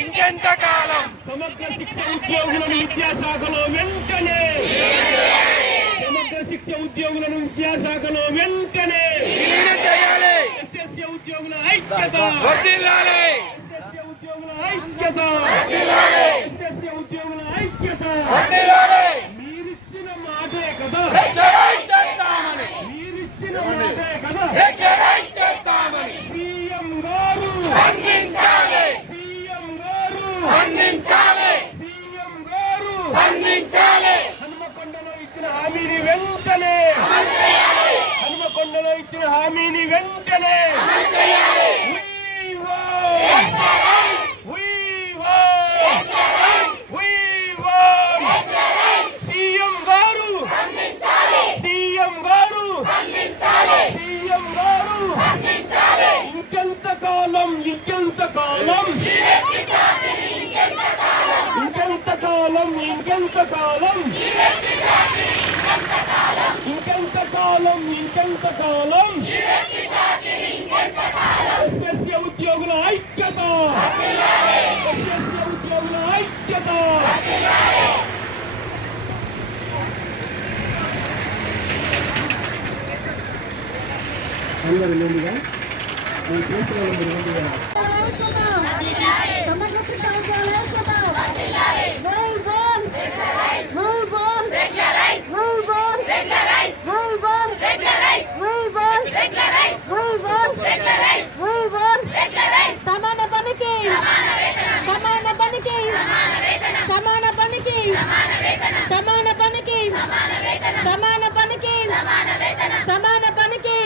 ఇంకెంతకాలం సమగ్ర శిక్ష ఉద్యోగులను విద్యాశాఖలో వెంటనే సమగ్ర శిక్ష ఉద్యోగులను విద్యాశాఖలో వెంటనే ఎస్ఎస్సీ ఉద్యోగుల ఐక్యత వర్ధిల్లాలి ఎస్ఎస్సీ ఉద్యోగుల ఐక్యత వర్ధిల్లాలి ఎస్ఎస్సీ ఉద్యోగుల ఐక్యత వర్ధిల్లాలి మీరిచ్చిన మాటే కదా రెగ్యులరైజ్ చేస్తామని మీరిచ్చిన మాటే కదా రెగ్యులరైజ్ చేస్తామని సీఎం గారు స్పందించాలి స్పందించాలి సీఎం గారు స్పందించాలి హనుమకొండలో ఇచ్చిన హామీని వెంటనే అమలు చేయాలి హనుమకొండలో ఇచ్చిన హామీని వెంటనే అమలు చేయాలి సీఎం గారు స్పందించాలి సీఎం గారు స్పందించాలి సీఎం గారు స్పందించాలి ఇంకెంతకాలం ఇంకెంతకాలం ఇంకెంతకాలం ఇంకెంతకాలం ఇంకెంతకాలం ఇంకెంతకాలం ఎస్ఎస్సీ ఉద్యోగుల ఐక్యత ఎస్ఎస్సీ ఉద్యోగుల ఐక్యత అందరూ లేదుగా నేను చేసిన సమాన పనికి సమాన పనికి సమాన పనికి సమాన పనికి సమాన పనికి సమాన పనికి